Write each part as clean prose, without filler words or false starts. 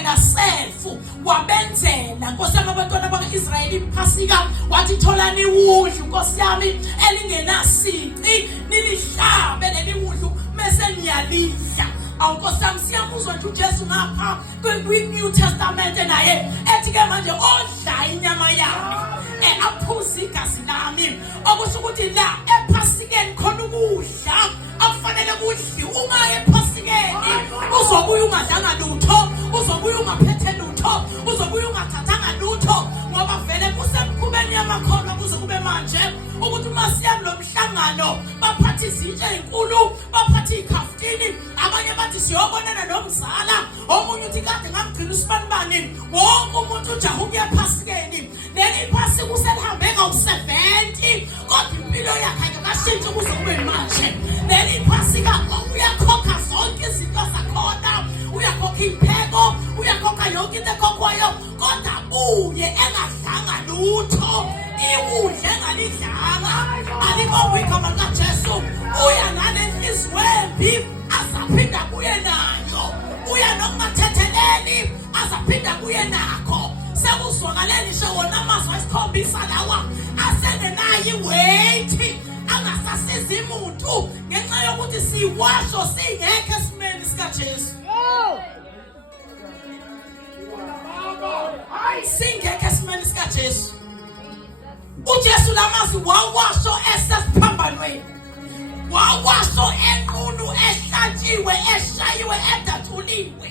wena selfu wabenzela Nkosi yami abantwana bakwa-Israyeli iphasika wathi tholani udlu Nkosi yami elingenasici nilihlabe leli udlu mase niyalidla Nkosi yami siyamuzwa nje uJesu ngapha kwi-New Testament naye ethi ke manje odla inyama yami aphuza igazi lami okusho ukuthi la ephasikeni khona ukudla akufanele kudli ungaya ephasikeni uzobuya ungadlanga lutho uzobuya ungaphethe lutho uzobuya ungathathanga lutho ngoba vele kusemkhubeni yamakholwa kuze kube manje ukuthi masiya kulomhlangano baphatha izitshe ezinkulu baphatha ikhaftini abanye bathi siyobonana nomzala omunye uthi kade ngamgcina usibanibani wonke umuntu ujaha ukuya ephasikeni leli phasika uselihambe ngawu-70 kodwa impilo yakhe akashintshi kuze kube manje leli phasika uyakhokha zonke izinto zakhona uyakhokha impheko uyakhokha yonke into ekhokhwayo kodwa buye engadlanga lutho iwudle engalidlanga alikho igama likaJesu uya nalehliziyo embi azaphinda kuye nayo uya nokungathetheleli azaphinda kuye nakho sekuzwakaleni nje wona amazwi asikhombisa lawa asengenayo iweight angasasizi umuntu ngenxa yokuthi siwasho singekho esimeni sikaJesu singekho esimeni sikaJesu uJesu lamazwi wawasho esesiphambanweni wawasho enqunu ehlatshiwe eshayiwe edathuliwe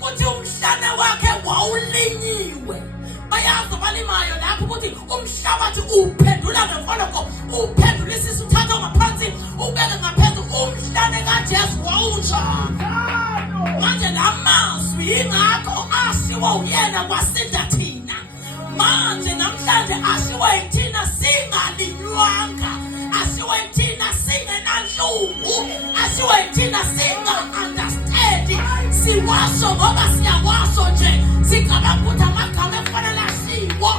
kuthi umhlane wakhe wawulinyiwe bayazi abalimayo lapho ukuthi umhlabathi uphendula ngemfoloko uphendula isisu uthatha ngaphansi ubeke ngaphezulu umhlane kaJesu wawusha manje lamazwi ingakho ashiwa uyena kwasinda thina manje namhlanje ashiwe thina singalinywanga ashiwe thina singenanhlungu ashiwe thina singa-understandi siwasho ngoba siyawasho nje sicabanga ukuthi amagama efana lashiwo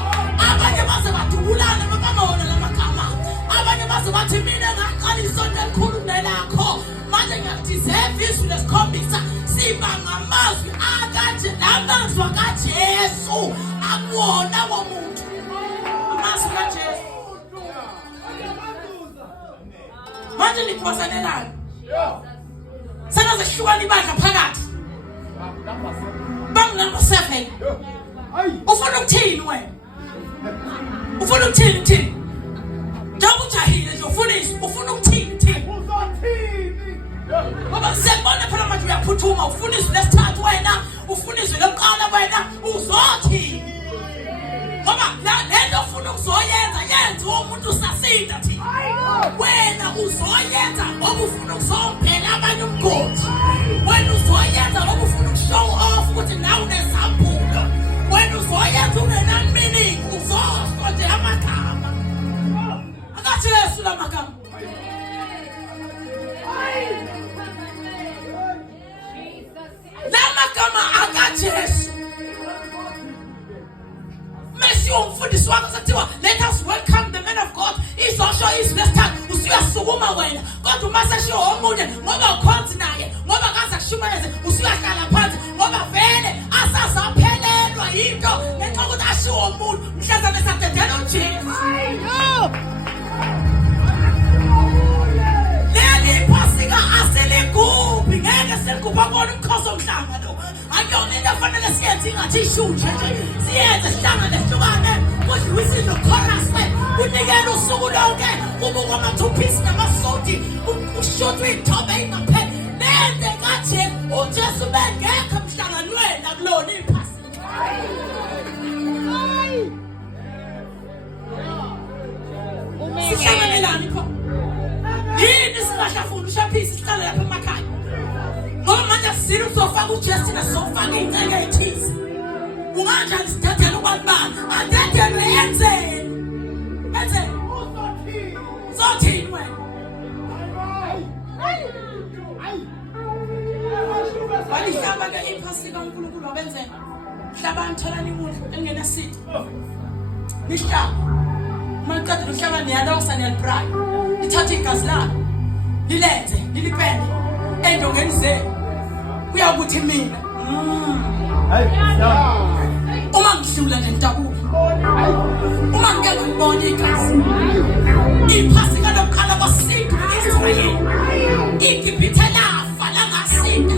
abanye baze badubulana mabangawona la magama abanye baze bathi mina ngaqala isonto elikhulu kunelakho manje ngiyakudizeva izwi lesikhombisa siba ngamazwi akanje lamazwi kaJesu akuwona womuntu amazwi kaJesu manje liphwasanelana sana zehlukana ibandla phakathi bang number 7 ufuna ukuthini wena ufuna ukuthini thini njengoba ujahile nje ufuna ukuthini ngoba siyabona phela manje uyaphuthuma ufuna izwi lesithathu wena ufuna izwi lokuqala wena uzothi ngoba lento ufuna ukuzoyenza yenza umuntu usasinda thina wena uzoyenza ngoba ufuna ukuzophela abanye umgodi wena uzoyenza ngoba ufuna ukushow off ukuthi nawe unesambulo wena uzoyenza ungenaminingi uzosho nje amagama akaJesu la magama Namagama akaJesu. Messi umfundisi wakho sathiwa let us welcome the man of God. Izosho izwi lesithathu usuyasukuma wena. Kodwa uma seshiwo omunye ngoba ukhonzi naye ngoba kaza kushumayeze usuyahlala phansi ngoba vele asazaphelelwa into ngenxa yokuthi ashiwo umuntu mhlawumbe besathethelwa uJesu. Leli phasika aseligubi ngeke seligubha kona umkhosi omhlanga lo. Akuyona into efanele siyenze ingathi ishushe nje. Siyenze sihlangane sihlukane kudliwe isidlo choruswe kunikele usuku lonke kubukwa amathupisi namasoti kushothwe iy'thobe ey'ngapheli lende kaje uJesu bengekho emhlanganweni akulona iphasika. Sihlanganelani pho yini singahlafuni ushaphisi sihlale lapha emakhaya ngoba manje asizile uzofaka uJesu thina sizofaka iy'nceke ey'thize ungadlali sidedele ukwalibani adedelwe enzeni uzothini wena walihlaba-ke iphasika uNkulunkulu wabenzela hlabani tholani imudla engenasitho lihlaba maqeda lihlaba niyalosa niyalibraya lithatha igazi lalo lilenze lilipende ey'ndongeni zenu kuya ukuthi mina uma ngidlula nentabuko, uma ngeke ngibone igazi, iphasika lokuqala kwasinda Israyeli, iGibhithe lafa langasinda,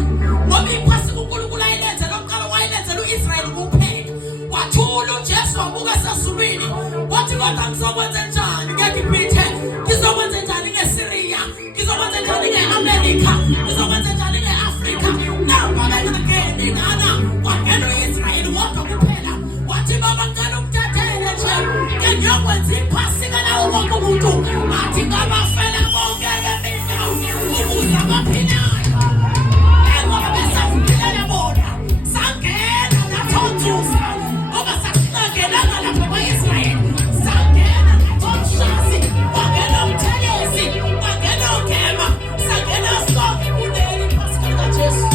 ngoba iphasika uNkulunkulu ayelenze lokuqala wayelenzela uIsrayeli kuphela. Wathula uJesu wabuka esezulwini, wathi kodwa ngizokwenza njani ngeGibhithe, ngizokwenza njani ngeSiriya, ngizokwenza njani ngeAmerika, ngizokwenza njani ngeAfrika. Namba bengakeni ngana kwangena uIsrayeli wodwa kuphela. Wathi baba ngicela ukuthathele nje ke ngiyokwenza iphasika lawo wonke umuntu, athi ngabafela bonke mina ukuza baphilayo. Ngoba besafundela bona sangena nathothusa, ngoba sasingenanga lapha kwa-Israyeli, sangena nathotshasi, wangena umthelesi, wangena ugema, sangena sonke kuleli iphasika likaJesu.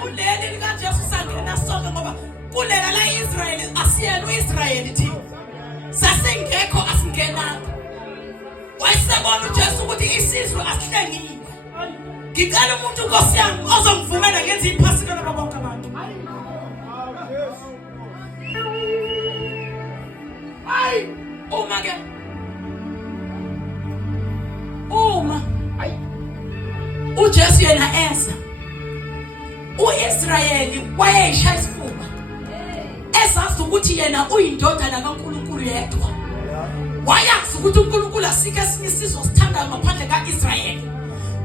Kuleli likaJesu sangena sonke, ngoba kulela la Israyeli asiyena uIsrayeli thina, sasingekho asingenanga. Wayesebona uJesu ukuthi isizwe asihlengiwe. Ngicela umuntu Nkosi yami ozongivumela ngenze iphasika labo bonke abantu. Uma uJesu yena eza, uIsrayeli wayeshaya isifuba, ezazi ukuthi yena uyindodana kaNkulunkulu yedwa. Wayazi ukuthi uNkulunkulu asikho esinye isizwe sithandayo ngaphandle kaIsrayeli.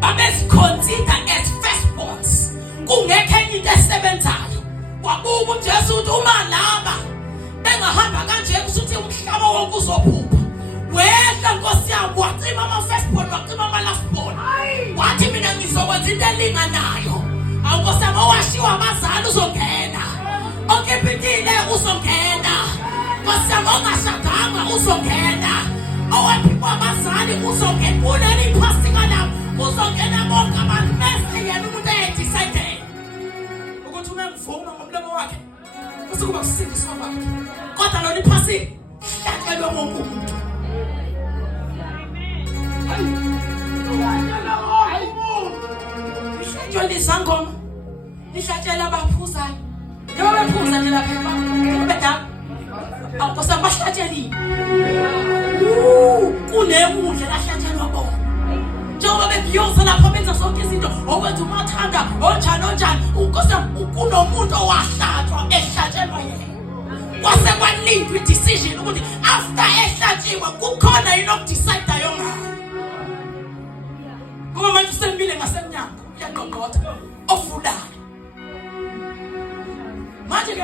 Babeziconsider as firstborns, kungekho enye into esebenzayo. Wabuka uJesu ukuthi uma laba bengahamba kanje kusuthi umhlaba wonke uzophupha. Wehla Nkosi yami wacima ama-firstborn, wacima ama-lastborn. Wathi mina ngizokwenza into elinganayo. Awu Nkosi yami, owashiwa abazali uzongena, okhiphetile uzongena, Nkosi yami ongashadanga uzongena, owaphiwa abazali uzongena. Kuleli iphasika labo uzongena bonke abantu bese yena umuntu ayedecide ukuthi uma ngivuma ngomlomo wakhe kusukuba kusindiswa kwakhe, kodwa lona iphasika hlatshelwe wonke umuntu. Ihlatshwe lizangoma, ihlatshela abaphuzayo, njengoba bephuza nje lapha bedala. Awu Nkosi yami, bahlatshelile. Kunemudla lahlatshelwa bona, njengoba bebhiyoza lapha benza zonke izinto, okwenza umathanda onjani onjani. Nkosi yami, kunomuntu owahlatshwa ehlatshelwa yena. Kwase kwalindwa idecision ukuthi after ehlatshiwe kukhona yini okudecidayo ngayo. Ngoba manje usembile ngasemnyango uyaqoqotha ofulayo. Manje ke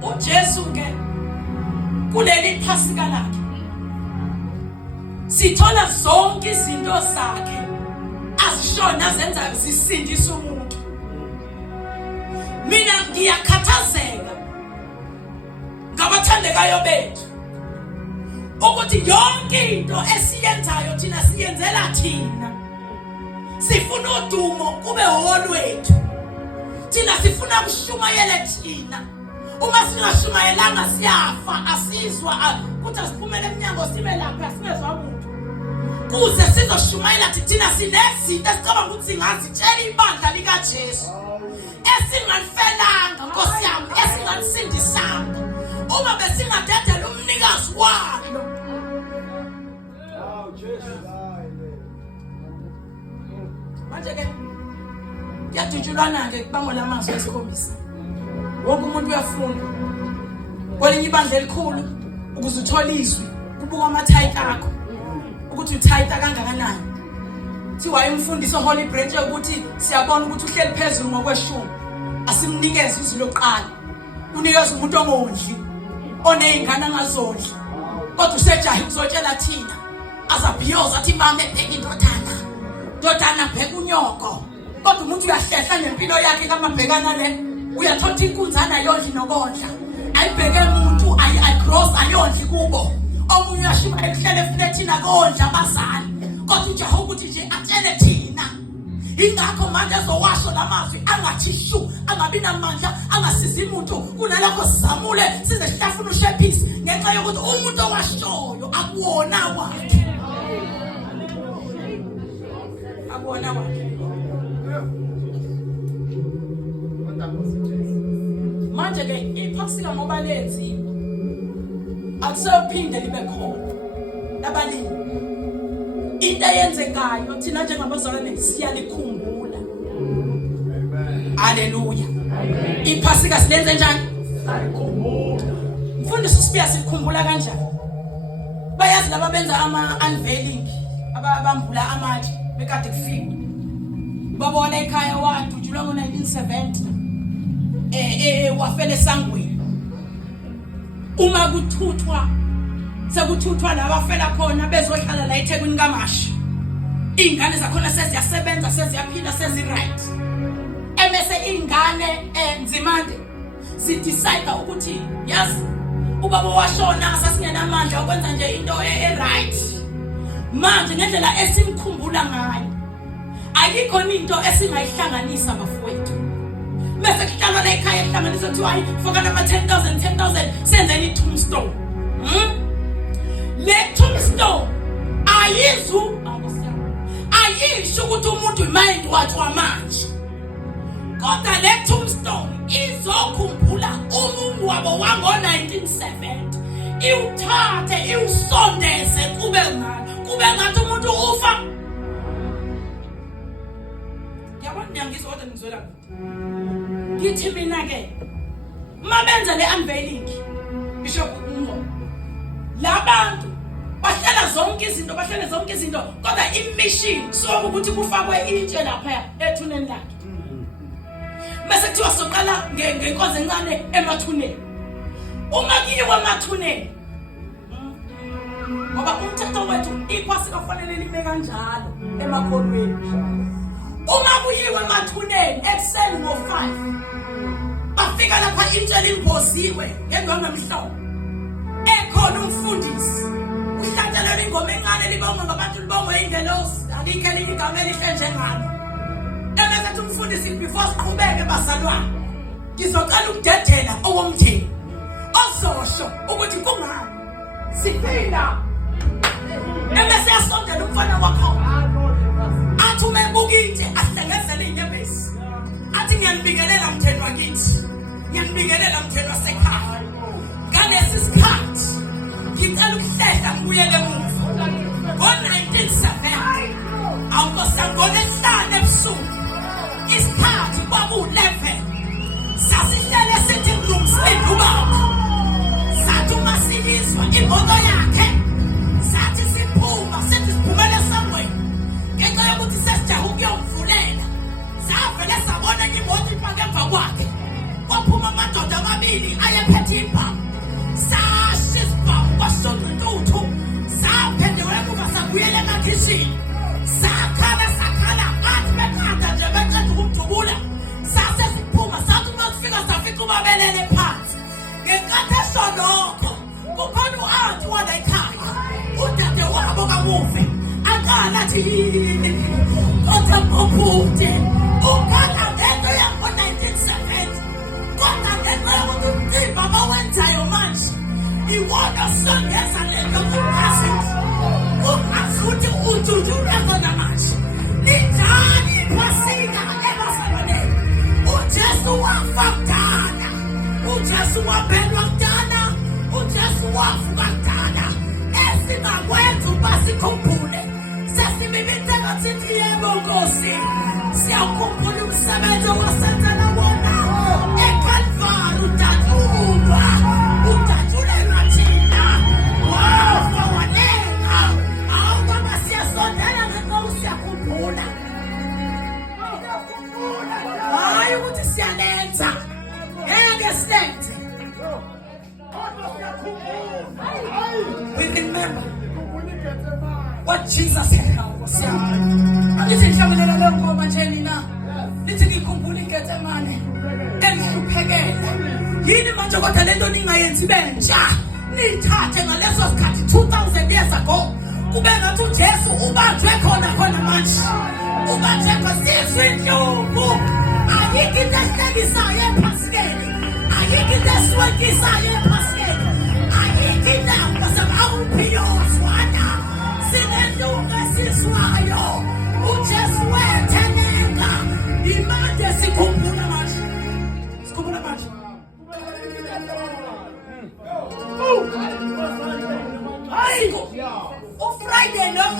uJesu ke kuleli phasika lakhe sithola zonke izinto zakhe azishona zenza zisindisa umuntu. Mina ngiyakhathazeka ngabathandekayo bethu ukuthi yonke into esiyenzayo thina siyenzela thina. Sifuna udumo kube olwethu, thina sifuna kushumayela thina. Uma singashumayelanga siyafa, asizwa ukuthi asiphumele eminyango sibe lapha singezwa muntu. Kuze sizoshumayela thina sinezinto esicabanga ukuthi singazitshela ibandla likaJesu esingalifelanga Nkosi yami, esingalisindisanga uma besingadedela umnikazi walo. Manje ke kuyadutshulwana-ke kubango lamazwi esikhombisa. Wonke umuntu uyafunda kwelinye ibandla elikhulu ukuze uthole izwi, kubuka amathayita akho ukuthi uthayita kangakanani. Thiwa umfundisi oHoly Branch ukuthi siyabona ukuthi uhleli phezulu ngokweshumi, asimnikeze izwi lokuqala, unikeza umuntu ongondli, oneyingane angazondli, kodwa usejahi ukuzotshela thina azabhiyoza athi mama ebheka indodana bheka unyoko. Kodwa umuntu uyahlehla nempilo yakhe kamabhekana le, uyathola inkunzana yondli nokondla, ayibheke umuntu ayigross ayondli kubo. Omunye uyashima ekuhlele eflethina kondla abazali, kodwa uJehova ukuthi nje atshele thina. Ingakho manje ezowasho lamazwi angathishu, angabi namandla, angasizi umuntu. Kunalokho sizamule size sihlafuna ushephisi ngenxa yokuthi umuntu owashoyo akuwona wakhe. wona wakhe. Manje ke iphasika ngoba lenzi akusophinde libe khona labalimi. Into eyenzekayo thina njengabazalwane siyalikhumbula. Haleluya. Iphasika silenze njani? Salikhumbula. Mfundisi usibuya sikhumbula kanjani? Bayazi laba benza ama-unveiling abambula amatshe bekade kufika. Babona ekhaya wadutshulwa ngo-1970 wafela esangweni. Uma kuthuthwa sekuthuthwa labafela khona bezohlala la eThekwini kaMashi. Ingane zakhona seziyasebenza seziyaphila sezi-right. Emese ingane Nzimande sidecide ukuthi yazi ubaba washona asasingenamandla okwenza nje into right. Manje ngendlela esimkhumbula ngayo ayikho into esingayihlanganisa bafowethu. Mase kuhlalwa la ekhaya ehlanganisa kuthiwa hayi fokana ama 10,000 senzeni i-tombstone. Le tombstone ayisho ukuthi umuntu imind wakhe wamanje. Kodwa le tombstone izokhumbula umuntu wabo wango-1970. Iwuthathe iwusondeze kube ngathi umuntu ufa. Yabona ngiyangizwa kodwa ngizwela kude. Ngithi mina ke mabenza le unveiling bisho kungo. Labantu bahlala zonke izinto kodwa imission sokuthi kufakwe itshe lapha ethuneni lakhe. Mase kuthiwa soqala ngenkonzo encane emathuneni. Uma kuyiwa emathuneni ngoba umthetho wethu iphasika kufanele lime kanjalo emakholweni. Uma kuyiwa emathuneni ekuseni ngo-5 bafika lapha itshe limboziwe ngendwangu emhlophe. Ekhona umfundisi uhlanzelela ingoma encane libongwe ngabantu libongwe ingelosi. Alikho elinye igama elihle njengalo. Emese umfundisi before siqhubeke bazalwane ngizocela ukudedela owomthini ozosho ukuthi kungani siphinda. Emese yasondela umfana wakho athi umebuka into ahlengezele inyembezi athi ngiyanibingelela mtheni wakithi, ngiyanibingelela mtheni wasekhaya. Ngalesi sikhathi ngicela ukuhlehla ngibuyele emuva ngo-1970 awukosangona esihlanu ebusuku. Isikhathi kwaku-11 sasihlele sitting room silinde ubaba. Sathi uma silizwa imoto yakhe sathi siphuma sithi siphumele esangweni ngenxa yokuthi sesijahe ukuyomvulela. Savele sabona enye imoto ipake emva kwakhe. Kwaphuma amadoda amabili ayephethe ibhamu. Sasha isibhamu kwashonqa intuthu. Saphenduka emuva sabuyela emakhishini. Sakhala athi bekhanda nje beceda ukumdubula. Sase siphuma sathi uma kufika safica ubabelele phansi. Ngenkathi esho lokho kukhona u-anti wala ekhaya udade wabo kamufi aqala athi kodwa mphuphuthi ukhala ngento yango-1970 kodwa ngenxa yokuthi umcimbi abawenzayo manje iwona songeza lento kumphasi ungazuthi ujujulwe khona manje. Linjani iphasika ebazalwaneni? UJesu wafa kudala, uJesu wabelwa kudala, uJesu wavuka kudala. Esingakwenza basikhumbule sesibibitheka sithi yebo Nkosi siyakhumbula umsebenzi owasenzela wona eKalvari. Udatshulelwa thina wafa walenga. Awu baba siyasondela ngenxa siyakhumbula. Hayi ukuthi siyalenza ngeke silenze. We remember what Jesus had Nkosi yami. Angithi ngihlabelela leyo ngoma nje nina lithi ngikhumbula iGetsemane engihluphekela. Yini manje kodwa lento ningayenzi bentsha nithathe ngaleso sikhathi 2000 years ago kube ngathi uJesu ubanjwe khona manje. Ubanjwe ngosizwe inhlungu. Ayikho into esihlekisayo ephasikeni. Ayikho into eswekisayo ephasikeni. Ayikho into awuphiyozwana sinelunga esizwayo. uJesu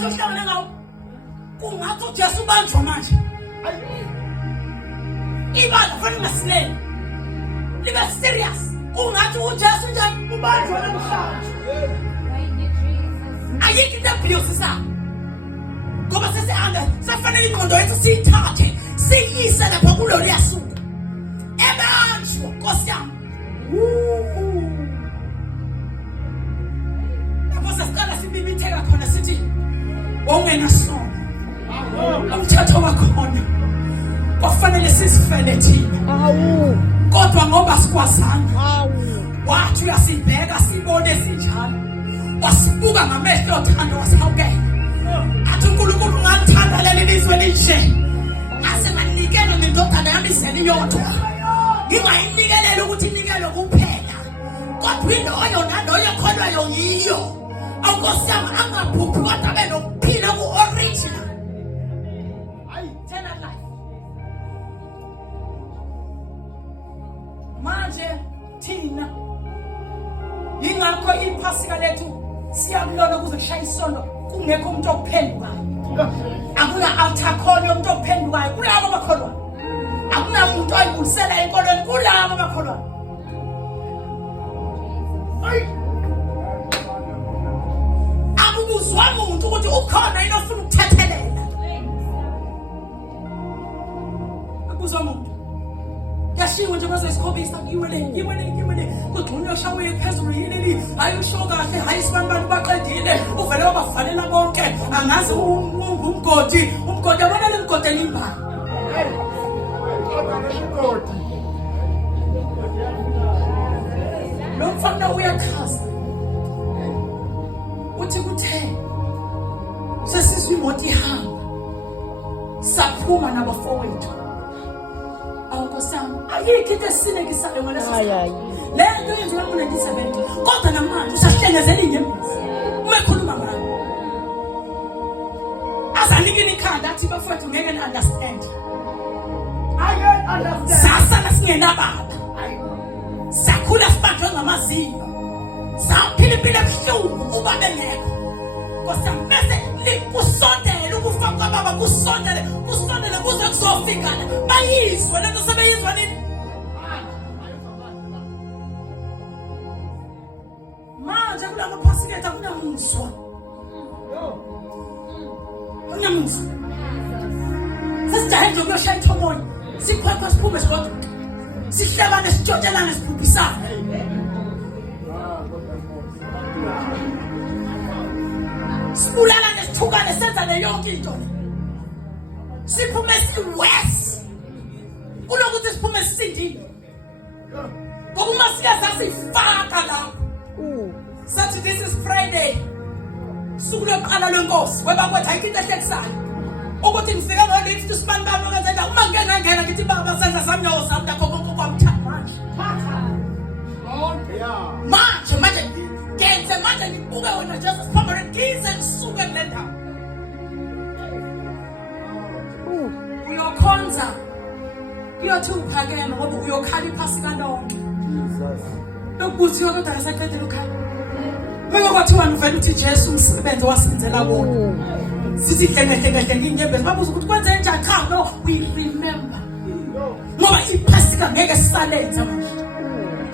sohlangana ngawo kungathi uJesu ubanjwa manje ibandla kufanele ngasilele libe serious kungathi uJesu nje ubanjwa namhlanje ayikho into ephilosisa ngoba sesihambe safanele ingqondo yethu siyithathe siyise lapha kulo liyasuka ebanjwa Nkosi yami lapho sesiqala sibibitheka khona sithi wawungena sono umthetho wakhona kwafanele sisifele thina kodwa ngoba sikwazana wathi uyasibheka sibone sinjalo wasibuka ngamehlo othando wasihawukela athi uNkulunkulu ngathanda leli lizwe linje ngase nganikela nendodana yami izeli yodwa ngingayinikele ukuthi inikele kuphela kodwa iloyo naloyo kholwayo yiyo Nkosi yami angaphuphi kodwa benokuphila ku-original eternal life manje thina yingakho iphasika lethu siyabulona kuze kushaya isondo kungekho umuntu ophendukayo akuna altar call yomuntu ophendukayo kulabo abakholwa akunamuntu oyibulisela enkolweni kulabo abakholwa akubuzwa umuntu ukuthi ukhona yini ofuna ukuthethelela akubuzwa umuntu yashiwe nje kwase isikhombisa yiwele kugxunywa shawe phezulu yini ayisho kahle hayi sibantu baqedile uvele wabafanela bonke angazi umgodi abona le mgodi elimbala lo mfana uyakhaza uthi kuthe sesizwe imoto ihamba saphuma nabafowethu Nkosi yami ayikho into esinekisayo ngaleso sikhathi le nto yenziwa ngo-1970 kodwa namanje usahlengezela inyembezi uma ekhuluma ngayo azanikini ikhanda athi bafowethu ngeke ni-understand sasala singenababa sakhula sibanjwe ngamazinyo saphila impilo ebuhlungu uba bengekho Nkosi yami bese kusondele ukufa kwababa kusondele kuze kuzofika la bayizwe lento sebeyizwa nini manje kulama phasikethi akunamuswa sesijahe nje ukuyoshaya ithomoya sikhwekho siphume sikodwa sihlebane sitshotshelane siphuphisane sibulalane sithukane senzane yonke into siphume siwes kulokuthi siphume sisindile ngoba uma sike sasifaka lapho sathi this is Friday suku lokuqala lwenkosi weba kwethu ayikho into ehlekisayo ukuthi ngifike ngo-lift sibanibani okwenza uma ngike ngangena ngithi baba senza sami nyawo dakho kwamthanda manje ngenze manje ngibuke wena Jesus Power ngize ngisuke kule ndawo uyokhonza uyothi uphakeme ngoba uyokhala iphasika lonke lokuthi kodwa akasaqedela ukhala meke kwathiwa uvela uthi Jesu umsebenzi wasenzela wona sithi hlengehle inyembezi babuza ukuthi kwenze njani cha no we remember ngoba iphasika ngeke sisalenza manje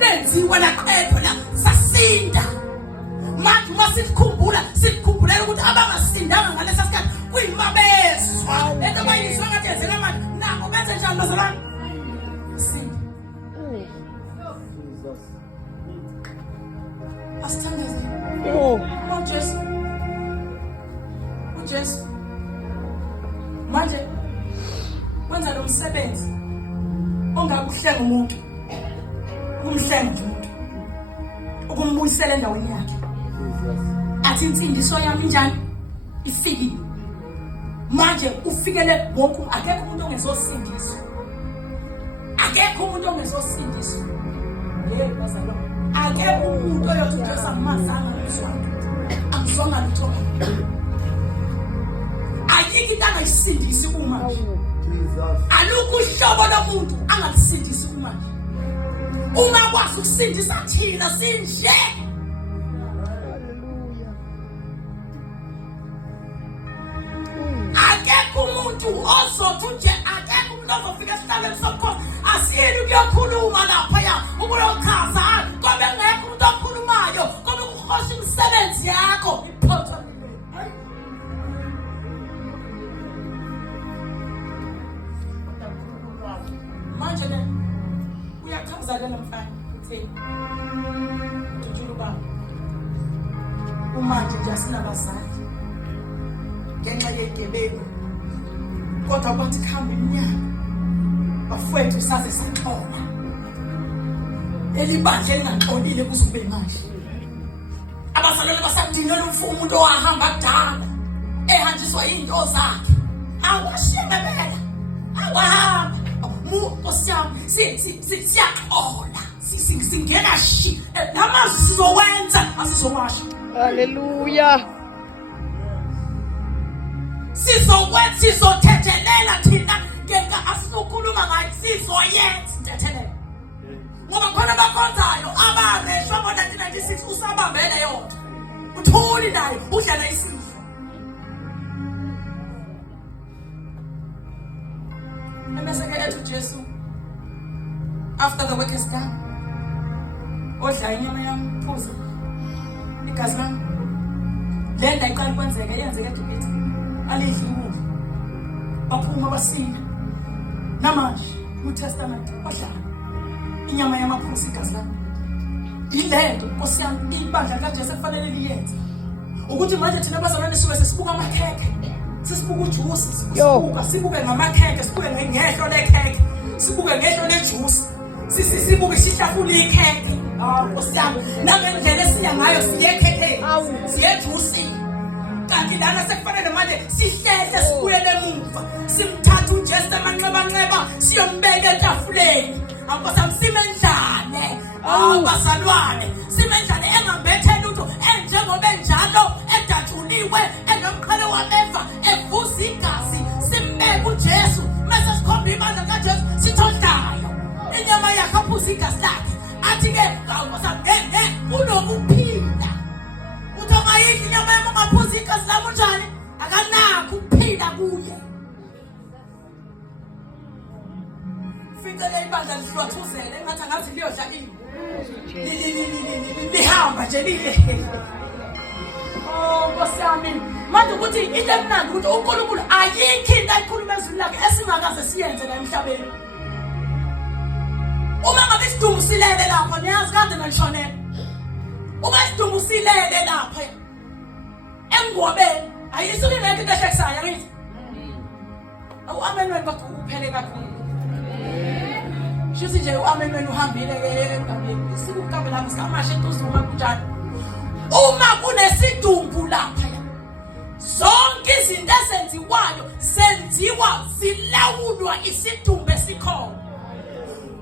lenziwa laqedwa la sasinda manje masikukhumbula ukuthi abangasindanga ngalesa sikhathi kuyimabezwa lento bayizwa ngathi yenzeka manje nako benze njani bazalwane sinda asithandeze Jesu manje wenza lo msebenzi ongakuhlenga umuntu ukumhlenga umuntu ukumbuyisela endaweni yakhe athi insindiso yami njani ifikile manje ufikele wonke akekho umuntu ongezosindiswa bazalwane akekho umuntu oyothi Jesu amazanga angizwanga lutho ayikho into angayisindisi kumanje alukho uhlobo lomuntu angalisindisi kumanje ungakwazi ukusindisa thina sinje umuntu ozothi nje akekho umuntu ozofika esihlalweni somkhosi asiyeni kuyokhuluma laphaya ukuyochaza ngoba engekho umuntu okhulumayo ngoba ukuhosha imisebenzi yakho iphotho manje ne uyachaza ke nomfana uthi Jujuluba umanje nje asinabazali ngenxa yegebengu kodwa kwathi khamba iminyaka bafowethu saze saxola elibandla elingaxolile kuzube manje abazalwane basadingela umuntu owahamba kudala ehanjiswa into zakhe awashiyemela awahamba Nkosiyami siyaxola singena shi namazwi sizowenza asizowasha haleluya sizothethelela thina ngeke asizokhuluma ngayo sizoyenza intethelela ngoba khona abakhonzayo abareshwa ngo-1996 usabambele yonke uthuli nayo udlala isizwe emesekele ethi uJesu after the work is done odla inyama yami phuza igazi lami le nto ayiqala ukwenzeka yenzeke edukithi alidli ukudla baphuma basinda namanje uTestament odla inyama yamaphuza igazi lami ilento Nkosi yami ibandla kaJesu kufanele liyenze ukuthi manje thina bazalwane sisuke sesibuka amakhekhe sisibuka ujuice sibuke ngamakhekhe sibuke ngehlo lekhekhe sibuke ngehlo lejuice sibuke sihlafuna ikhekhe Nkosi yami nangendlela esiya ngayo siyekhekhe siyejuice kanti lana sekufanele manje sihlele sibuyele emuva simthatha uJesu amanxeba siyombeka etafuleni Nkosi yami simendlane bazalwane simendlane engambethe lutho enjengoba enjalo edatshuliwe enomqhele wameva evuza igazi simbeke uJesu mase sikhomba ibandla kaJesu sithondayo inyama yakhe aphuza igazi lakhe athi-ke ngawusangene kunokuphinda uthi ongayidli inyama yami ungaphuza igazi lami unjani akanakho ukuphinda kuye ficele ibandla lihlwathuzele engathi angathi liyodla ini lihamba nje lile Nkosi yami manje ukuthi into emnandi ukuthi uNkulunkulu ayikho into ayikhuluma ezwini lakhe esingakaze siyenze la emhlabeni uma ngabe sidumbu silele lapha niyazi kade nalishonela uma sidumbu silele lapha engwabeni ayisuke ngeke into ehlekisayo ngithi amen wena bakuphele kakhulu Shuthi nje uamen wena uhambile ke emgabeni sikukabe la msamashe tuzuma kunjani uma kunesidumbu lapha zonke izinto ezenziwayo senziwa zilawulwa isidumbu esikhona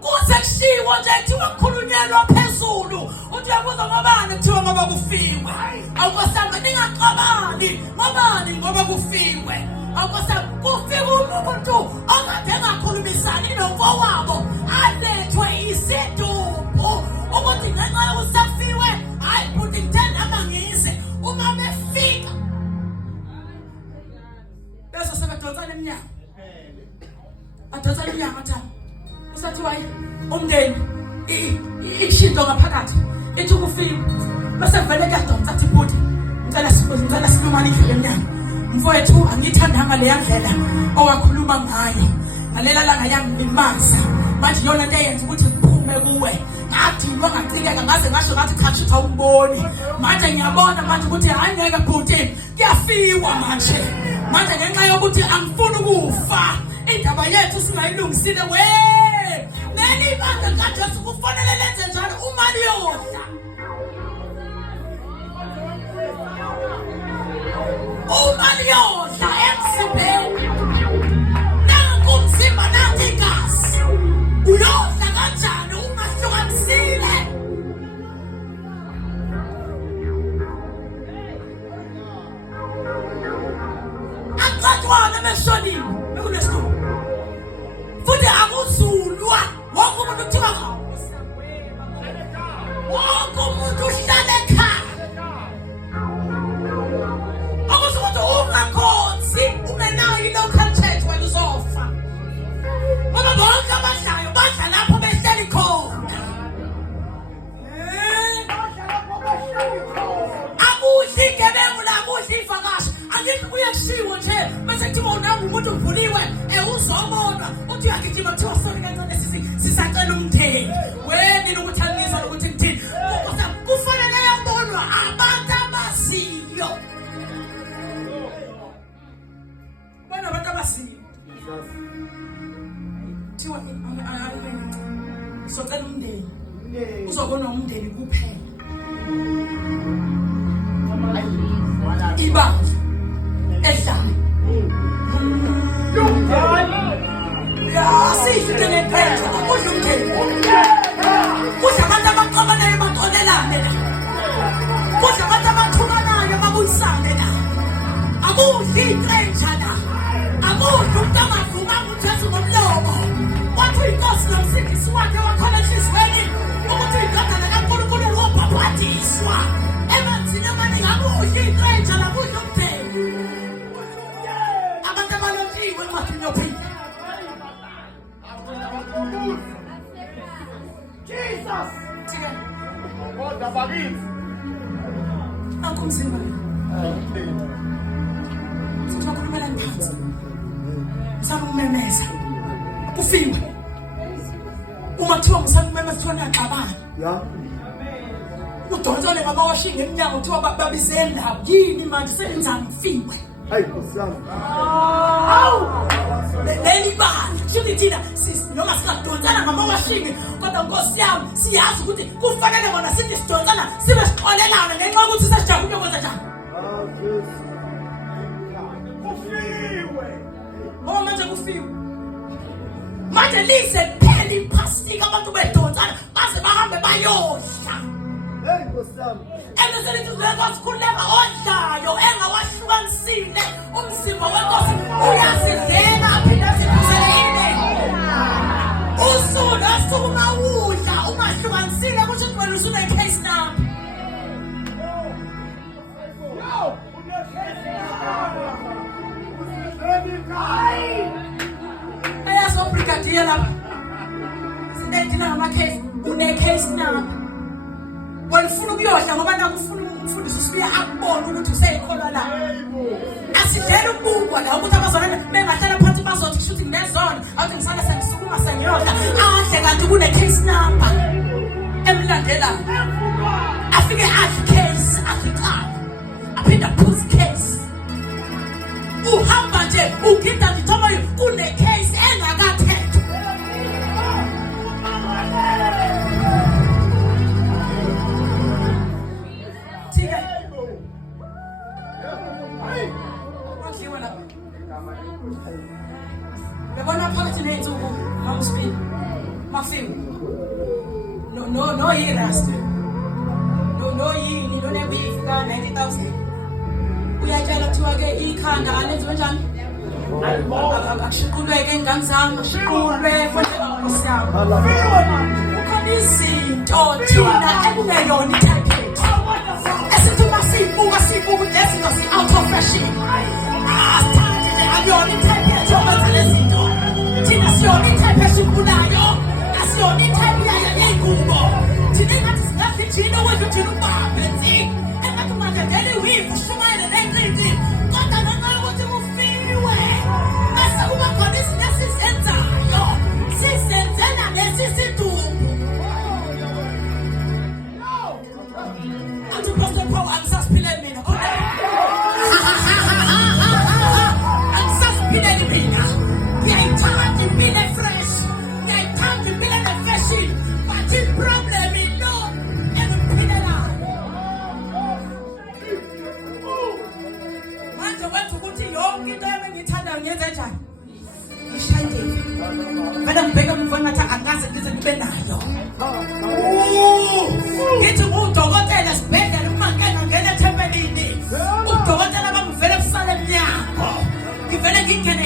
kuze kushiwo nje kuthiwa kukhulunyelwa phezulu uthi uyabuza ngobani kuthiwa ngoba kufiwe awukosanga ningaxabani ngobani ngoba kufiwe awukosanga kufiwe umuntu ongade ngakhulumisani nomfowabo alethwe isidumbu ukuthi ngenxa yokusafiwe hayi futhi ngithanda amangise uma befika bese sebedonsana emnyango adonsana emnyango athi usathi wayi umndeni ishinto ngaphakathi ethi ukufika bese vele kadonsa athi futhi ngicela sikhulumane indlela emnyango mfowethu angithandanga leya ndlela owakhuluma ngayo ngalela langa yangilimaza manje yona into eyenza ukuthi ngiphume kuwe ngathi ngicikeka ngaze ngasho ngathi khatshitha umboni manje ngiyabona manje ukuthi hayi ngeke futhi kuyafiwa manje ngenxa yokuthi angifuni ukufa indaba yethu singayilungisile neli bandla kaJesu kufanele lenze njalo uma liyodla emzimbeni nangu umzimba nangu igazi uyodla kanjani ungahlukanisile akuthiwana mesonini bekunesidumbu futhi akuzulwa wonke umuntu kuthiwa wonke umuntu uhlala ekhaya akuze ukuthi ungakhonzi ungenayo i-local church kushiwo nje bese kuthiwa unanga umuntu uvuliwe uzobonwa uthi uyagijima kuthiwa sorry kancane sisacela umthengi wenini ukuthandisa lokuthi ngithini kufanele yabonwa abantu abasiyo bona abantu abasiyo kuthiwa socela umndeni uzobonwa umndeni kuphela ibandla ehlala siyifike lephetho kudla umndeni kudla abantu abaqabanayo baqolelane la kudla abantu abathukanayo babuyisane la akudli intrenja la akudli umuntu angavumanga ujesu ngomlomo wathi uyinkosi nomsindisi wakhe wakhona enhliziyweni ukuthi uyindodana kaNkulunkulu wobhabhadiswa emanzini amaningi akudli intrenja la kudla umndeni abantu abalotshiwe encwadini yophila Jesus. Kodwa bakithi. Akumzimba. Sizokhulumela phansi. Samumemeza. Kufiwe. Uma kuthiwa ngisamumemeza kuthiwa niyaqabana. Ya. Udonsole ngamawashinga eminyango kuthiwa babizele indaba. Yini manje senza ngifiwe. Hayi kusiyana. Awu. Leli bandla shuthi thina noma singadonsana ngamawashinga kodwa Nkosi yami siyazi ukuthi kufanele bona sithi sidonsana sibe siqolelana ngenxa yokuthi sesijabule ukwenza njani. Kufiwe. Ngoba manje kufiwe. Manje lise pheli iphasika abantu bedonsana baze bahambe bayodla. Hey Nkosi yami. Eliselithi uzekwazikhuleka odlayo engawahlukanisile umzimba wenkosi uyasidlela aphinde asidlulisele usuku nosuku mawudla ungahlukanisile kusho ukuthi wena usune-case number. Eyasobrigadier lapha sinedina ngama-case une-case number. Wena ufuna ukuyodla ngoba nakufuna umfundisi usibuya akubona ukuthi useyikholwa la. Asidlela ukubukwa la ukuthi abazalwane bengahlala phansi bazothi kushuthi nginezona awuthi ngisale sengisukuma sengiyodla adle kanti kune-case number emlandelayo. Afike adle case afiqala aphinde aphuze case. Uhamba nje ugida ngithoma kune-case engakathethwa. Yabona phakathi ney'nsuku makusiphi mafiwe no yirasta no yini nonebifi ka-90,000 uyatshela kuthiwa-ke ikhanda alenziwe njani akushiqulweke ingane zami ashiqulwe Nkosi yami kukhona izinto thina ekungeyona itypet esithi uma siyibuka lezi zinto si-out of fashion asithandi nje akuyona itypet yokwenza lezi zinto thina siyona itype esikhulayo asiyona itype yayo ney'ngubo thina engathi singadla ijini okwenza ujini ubambe nzi engathi manje ngela iwivu shumayele ney'nqindi kodwa ngenxa yokuthi kufiwe bese kuba khona izinto esizenzayo sizenzela lesi sidumbu. Athi uPastor Paul angisaziphileli mina angisaziphileli mina ngiyayithanda impilo efresh ngiyayithanda impilo ene-fashion but iproblem ilo engiphilelayo manje wenza ukuthi yonke into yami engiyithandayo ngiyenze njani ngishayile vele ngibheke mva ngathi angikaze ngize ngibe nayo ngithi ngudokotela esibhedlela uma ngena ethempelini udokotela bangivele busale emnyango ngivele ngingene